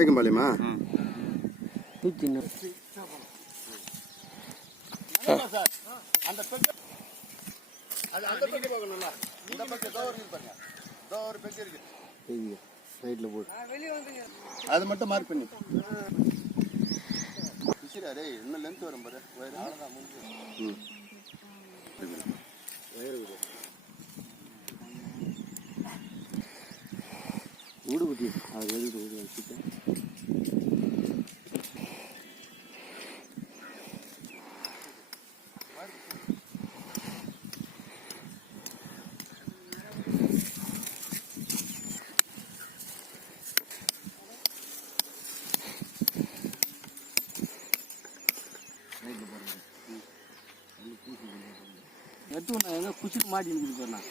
நாயக்கம்பாளையமா? அது மட்டும் மார்க் பண்ணி இன்னும் லென்த் வரும் பாரு. ஊடு குட்டி அது எழுதி ஊடு வச்சுட்டு எடுத்து எங்க குச்சிட்டு மாட்டி இருக்குது பாருண்ணா.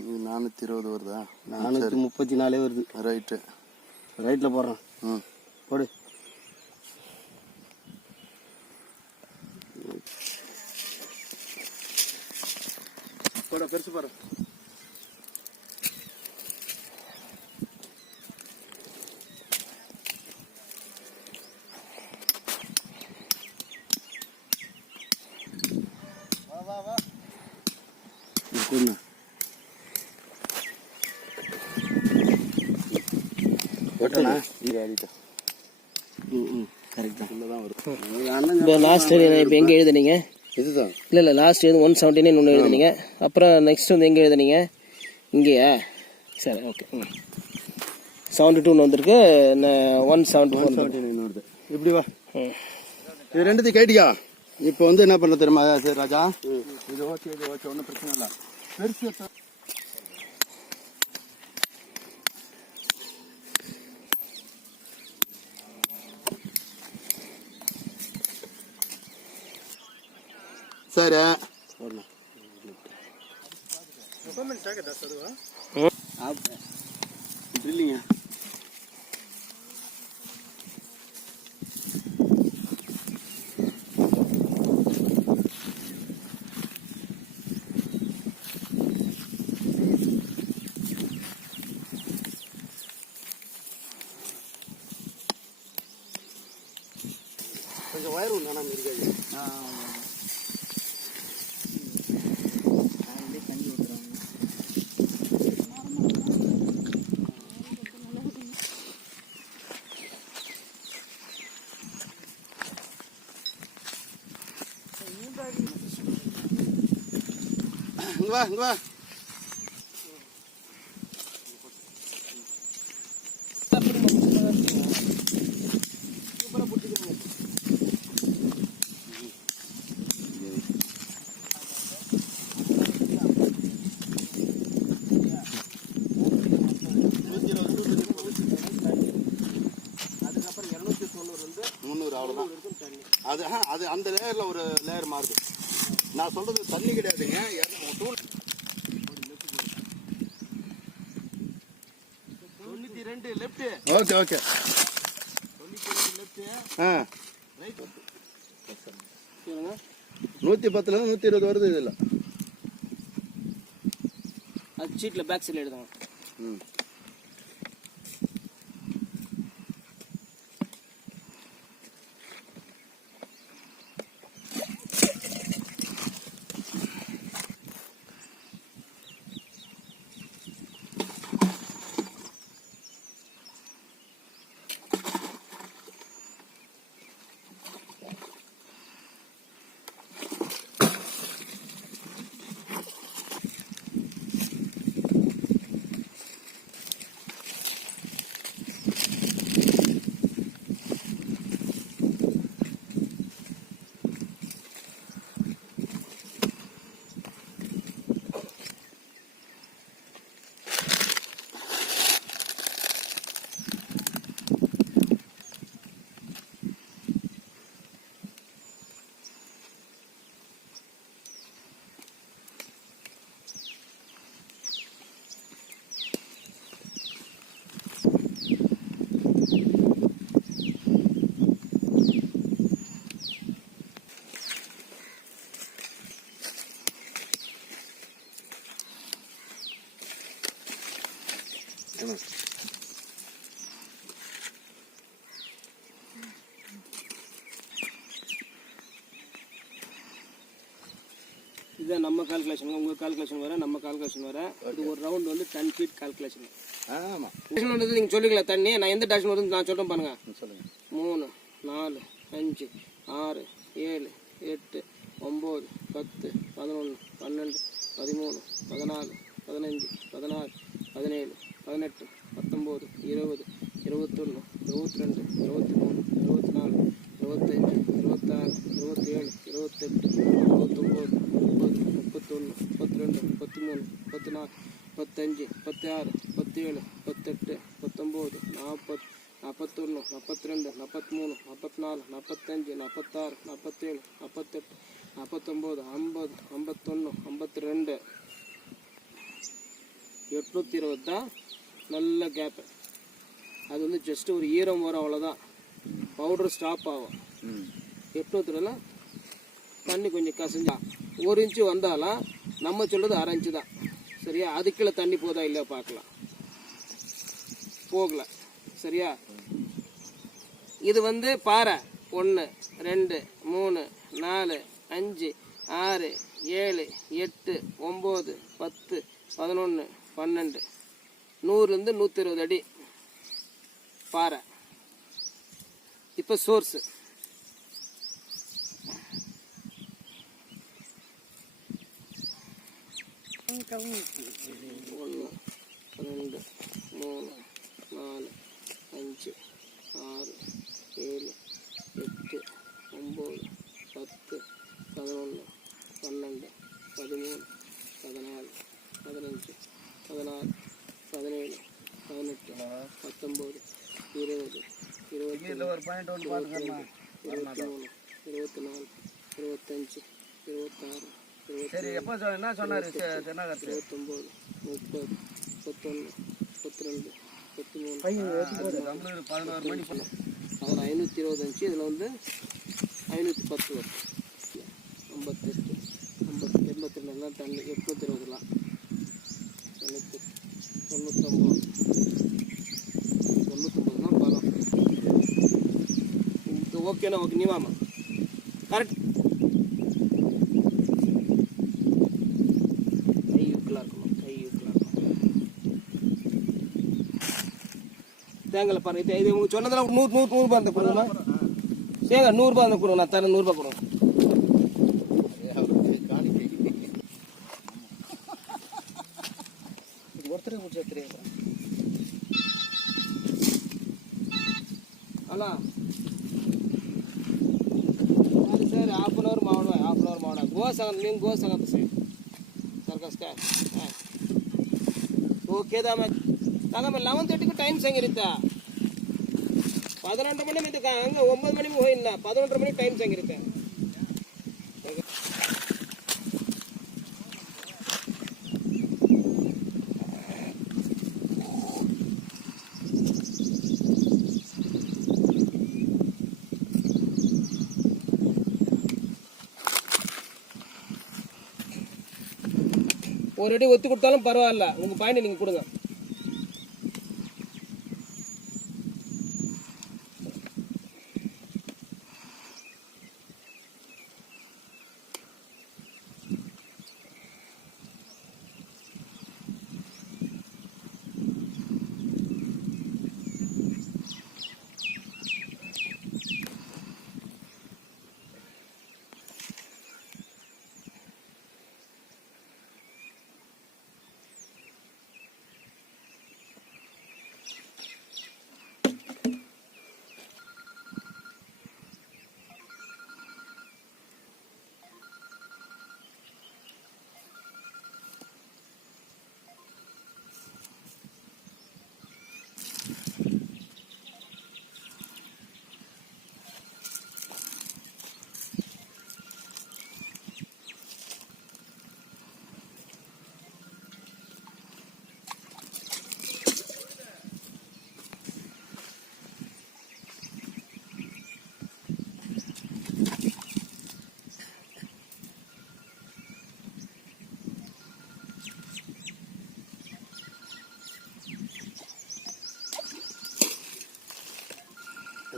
இது 420 வருதா? 434 வருது. ரைட்டு, ரைட்டில் போடுறேன். போடு. போட பெருசு போடுறேன். லாஸ்ட் இப்போ எங்கே எழுதுனீங்க? இதுதான். இல்லை லாஸ்ட் 179 ஒன்று எழுதுனீங்க. அப்புறம் நெக்ஸ்ட் எங்கே எழுதுனீங்க? இங்கேயா? சரி, ஓகே. 72 வந்திருக்கு. 174 வருது. இப்படி வா. இது ரெண்டுத்தையும் கேட்டியா? இப்போ என்ன பண்ண தெரியுமா? சரி ராஜா, இது ஓகே, இது ஓகே, ஒன்றும் பிரச்சனை இல்லை. பெருசு ಸರಿ ಡ್ರಿಲ್ಲಿಂಗ್ கொஞ்சம் வயர் உண்டா நம்ம இருக்காது. இங்க வா, இங்க வா. அதுக்கப்புறம் 290 300 அவ்வளோதான். அது அந்த லேயரில் ஒரு லேயர் மாறுது. நான் சொல்றது தண்ணி கிடையாதுங்க. Okay okay. 110 120 வருது. இதில் அது சீட்டில் பேக் சைடில் எழுதுங்க. இதுதான் நம்ம கால்குலேஷன், உங்கள் கால்குலேஷன் வர, நம்ம கால்குலேஷன் வர. இது ஒரு ரவுண்ட் வந்து 10 ஃபீட் கால்குலேஷன். ஆமாம், வந்து நீங்கள் சொல்லிக்கலாம் தண்ணி. நான் எந்த டாக்ஷன் வருது நான் சொல்கிறேன் பாருங்க. சொல்லுங்கள். 3 4 5 6 7 8 9 10 11 12 13 14 15 16 17 18 19 20 21 22 23 24 25 26 27 28 29 30 31 32 33 34 35 36 37 38 19 40 41 42 43 44 45 46 47 48 49 50 51 52 820 தான் நல்ல கேப்பு. அது வந்து ஜஸ்ட் ஒரு ஈரம் வரும், அவ்வளோதான். பவுடர் ஸ்டாப் ஆகும். 820லாம் தண்ணி கொஞ்சம் கசஞ்சா 1 இன்ச்சு வந்தாலும் நம்ம சொல்கிறது 1/2 இன்ச்சு தான். சரியா? அதுக்குள்ள தண்ணி போதா இல்லையா பார்க்கலாம். போகல. சரியா? இது வந்து பாறை 1 2 3 4 5 6 7 8 9 10 11 12 100லேருந்து 120 அடி பாறை. இப்போ சோர்ஸு ஒன்று 2 3 4 5 6 7 8 9 10 11 12 13 14 15 16 17 18 19 20 21 ஒரு பாயிண்ட் ஒன்று பார்த்துக்கணும். 23 24 25 26 சரி, எப்போ என்ன சொன்னார் தென்னாகர்? 29 30 31 32 33 11 மணி அதில் 525. இதில் வந்து 510 வரும். 58 50 82 தான் தண்ணி. 820லாம் 99 தான் பலம். ஓகேண்ணா, ஓகே. நீ வாமா. கரெக்ட். கை யூக்கெலாம் இருக்கணும், கை யூக்கெலாம் இருக்கணும். தேங்கலை பாருங்க. இது உங்களுக்கு சொன்னதெல்லாம் 100 அந்த கொடுங்கண்ணா. சேங்க 100 அந்த கொடுங்க. நான் தரேன் 100 கொடுங்க. ஒருத்தருக்கு முடிச்சா தெரியாது. ಅಲ್ಲ ಸರಿ ಸರಿ ಹಾಫ್ ಅನ್ ಅವರ್ ಮಾಡುವ ಗೋಸಂಗ ನಿಂಗೆ ಗೋಸಂಗಂತ ಸರ್ ಕಷ್ಟ ಹಾಂ ಓಕೆ ದಾಮ ತಗೊಂಬ 11:30க்கு டைம் ಸಂಗಿರುತ್ತಾ 12 ಮಣಿ ಮಿಂದ ಹಂಗೆ 9 ಮಣಿಗೆ ಹೋಗಿಲ್ಲ 11 ಮಣಿ டைம் ಸಂಗಿರುತ್ತೆ ஒரு அடி ஒத்து கொடுத்தாலும் பரவாயில்ல. உங்கள் பாயிண்ட் நீங்கள் கொடுங்க.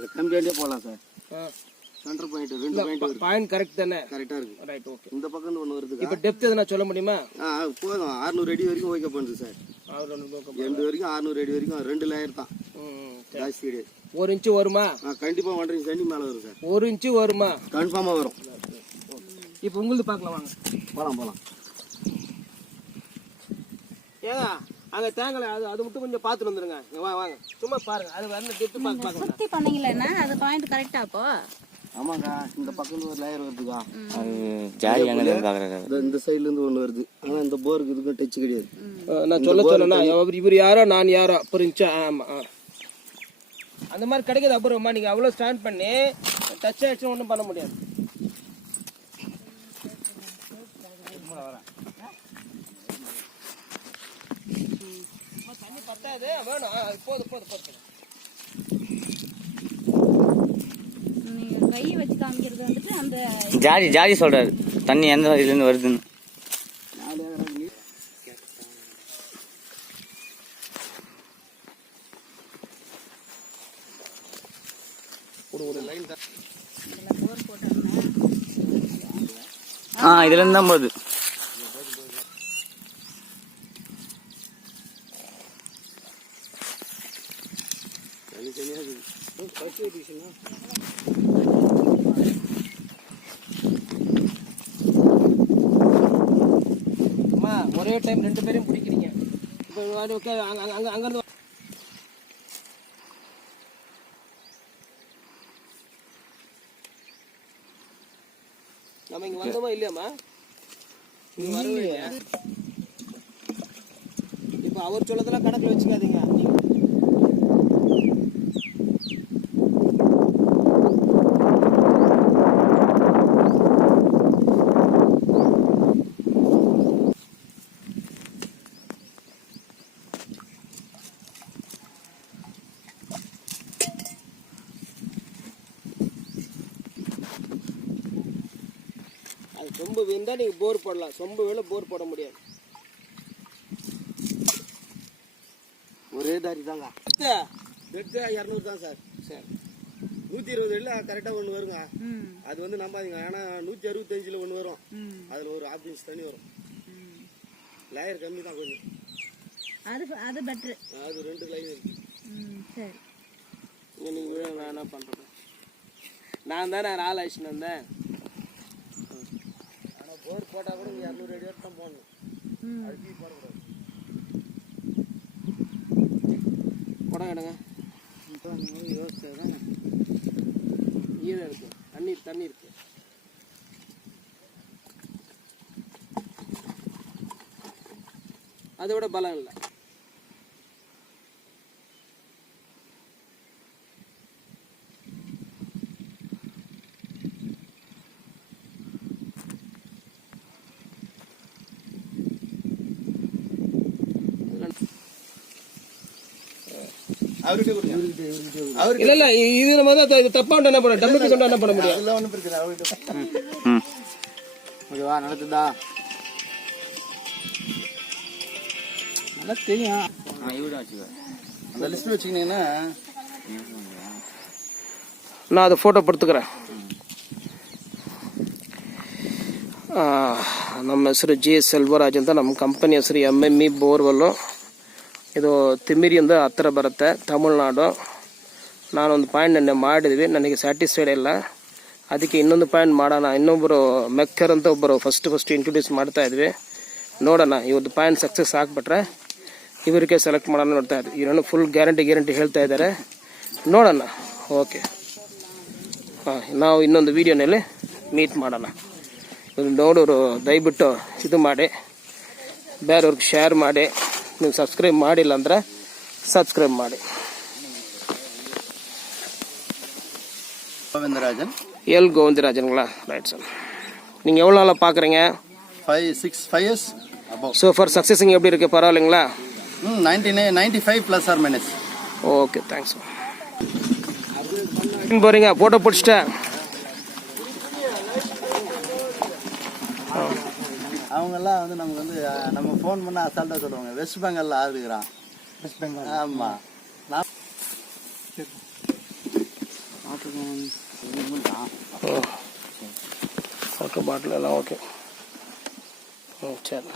அது கம்ப்ளீட்டாக போடலாம் சார். ஆ சென்டர் பாயிண்ட் 2 பாயிண்ட் வருது. பாயிண்ட் கரெக்ட் தானே? கரெக்டா இருக்கு. Right, okay. இந்த பக்கம் இருந்து ஒன்று வருது. இப்போ டெப்த் எதுனா சொல்ல முடியுமா? போதும் 600 அடி வரைக்கும் ஓகே பண்ணுது சார். 2 வரைக்கும் 600 அடி வரைக்கும் 2 லேயர் தான். ஜாஸ்தி கிடையாது. 1 இன்ச்சு வருமா? கண்டிப்பா 1.5 இன்ச் தண்ணி மேல வரும் சார். 1 இன்ச்சு வருமா? கன்ஃபார்மா வரும். இப்போ உங்களுக்கு பார்க்கலாம் வாங்க. போலாம். ஏங்க அங்க தேங்கல அது மட்டும் கொஞ்சம் பார்த்துட்டு வந்துருங்க. வாங்க சும்மா பாருங்க. அது வந்து டெப்த் பார்க்கலாம். சுத்தி பண்ணீங்களேன்னா அது பாயிண்ட் கரெக்டா அப்போ? ஆமாக்கா, இந்த பக்கத்துல ஒரு லேயர் வருதுக்கா. அது ஜாலி எங்க பாக்குறாரு. இந்த சைடுல இருந்து ஒண்ணு வருது. ஆனா இந்த போருக்கு இதுக்கு டச் கிடையாது. நான் சொன்னா இவர் யாரோ நான் யாரோ புரிஞ்சா? ஆமா, அந்த மாதிரி கிடைக்காது. அப்புறமா நீங்க அவ்வளவு ஸ்டாண்ட் பண்ணி டச் ஆயிடுச்சுன்னு ஒன்றும் பண்ண முடியாது. தண்ணி பத்தாது, வேணும். போதும். கை வச்சு காமிக்கிறது வந்துட்டு அந்த ஜாலி சொல்றாரு. தண்ணி எந்த இதுல இருந்து வருதுன்னு. இதுல இருந்து தான் போகுது. ஒரே டைம் 2 பேரையும் பிடிக்கிறீங்க. இப்போ அங்கிருந்து நம்ம இங்க வந்தோமா இல்லையாமா? இங்க வரவே இல்லையா? இப்போ அவர் சொல்லதெல்லாம் கணக்கில் வச்சுக்காதீங்க. சொம்பு வீந்தா நீங்க போர் போடலாம். சொம்பு வேலை போர் போட முடியாது. ஒரே தாரி தாங்க. பெட் 200 தான் சார். சரி, 120 அடியில் கரெக்டாக ஒன்று வருங்க. அது வந்து நம்பாதீங்க. ஆனால் 165ல் ஒன்று வரும். அதில் ஒரு 1/2 இன்ச் தண்ணி வரும். லேயர் கம்மி தான் கொஞ்சம். அது பெட்டர். அது 2 லைன் இருக்கு. சரி, இங்கே நீங்கள் விட நான் என்ன பண்ணுறது? நான் தானே ஆள் ஆயிடுச்சுன்னு வந்தேன். ஆனால் போர் போட்டால் கூட 200 அடி வரைக்கும் தான் போடணும். அதுக்கு போடக்கூடாது. குடம் எடுங்க. யோசிச்சு தானே ஈரம் இருக்கு, தண்ணி இருக்கு. அதை விட பலம் இல்லை. இல்ல இல்ல, இது நம்ம தான் தப்பா என்ன பண்ண டம்ளுக்கு கொண்டு என்ன பண்ண முடியும்? அதெல்லாம் ஒன்றும் பிரச்சனை அவர்கிட்ட. ஓகேவா? நடக்குதா? நல்லா தெரியும். அந்த லிஸ்ட் வச்சுக்கினீங்கன்னா நான் அதை ஃபோட்டோ ಪಡ್ತುಕರೆ. ನಮ್ಮ ಹೆಸರು ಜಿ ಸೆಲ್ವರಾಜ್ ಅಂತ. ನಮ್ಮ ಕಂಪನಿ ಹೆಸರು MME ಬೋರ್ವೆಲ್ಲು. ಇದು ತಿಮ್ಮಿರಿಯಿಂದ ಹತ್ತಿರ ಬರುತ್ತೆ, ತಮಿಳ್ನಾಡು. ನಾನೊಂದು ಪಾಯಿಂಟ್ ನೆನ್ನೆ ಮಾಡಿದ್ವಿ, ನನಗೆ ಸ್ಯಾಟಿಸ್ಫೈಡ್ ಇಲ್ಲ. ಅದಕ್ಕೆ ಇನ್ನೊಂದು ಪಾಯಿಂಟ್ ಮಾಡೋಣ. ಇನ್ನೊಬ್ಬರು ಮೆಕ್ಕರ್ ಅಂತ ಒಬ್ಬರು ಫಸ್ಟ್ ಇಂಟ್ರೊಡ್ಯೂಸ್ ಮಾಡ್ತಾ ಇದ್ವಿ. ನೋಡೋಣ, ಇವತ್ತು ಪಾಯಿಂಟ್ ಸಕ್ಸಸ್ ಆಗಿಬಿಟ್ರೆ ಇವರಿಗೆ ಸೆಲೆಕ್ಟ್ ಮಾಡೋಣ ನೋಡ್ತಾ ಇದ್ವಿ. ಇವರನ್ನು ಫುಲ್ ಗ್ಯಾರಂಟಿ ಹೇಳ್ತಾ ಇದ್ದಾರೆ. ನೋಡೋಣ. ಓಕೆ, ನಾವು ಇನ್ನೊಂದು ವಿಡಿಯೋನಲ್ಲಿ ಮೀಟ್ ಮಾಡೋಣ. ನೋಡೋರು ದಯವಿಟ್ಟು ಇದು ಮಾಡಿ, ಬೇರೆಯವ್ರಿಗೆ ಶೇರ್ ಮಾಡಿ. ನೀವು ಸಬ್ಸ್ಕ್ರೈಬ್ ಮಾಡಿಲ್ಲ ಅಂದರೆ ಸಬ್ಸ್ಕ್ரைப் ಮಾಡಿ. கோவிந்தராஜன். எல் கோவிந்தராஜனுங்களா? Right sir. நீங்கள் எவ்வளோ நாளாக பார்க்குறீங்க? 5 years above. So far succeeding எப்படி இருக்குது? பரவாயில்லைங்களா? 95 plus or minus. Okay, thanks. போகிறீங்க, ஃபோட்டோ பிடிச்சிட்டேன். அவங்கெல்லாம் வந்து நமக்கு வந்து நம்ம ஃபோன் பண்ணால் அசால்ட்டாக சொல்லுவாங்க, வெஸ்ட் பெங்காலில் ஆடுகிறான். வெஸ்ட் பெங்கால். ஆமாம். வாட்டர் பாட்டில் எல்லாம் ஓகே. சரி.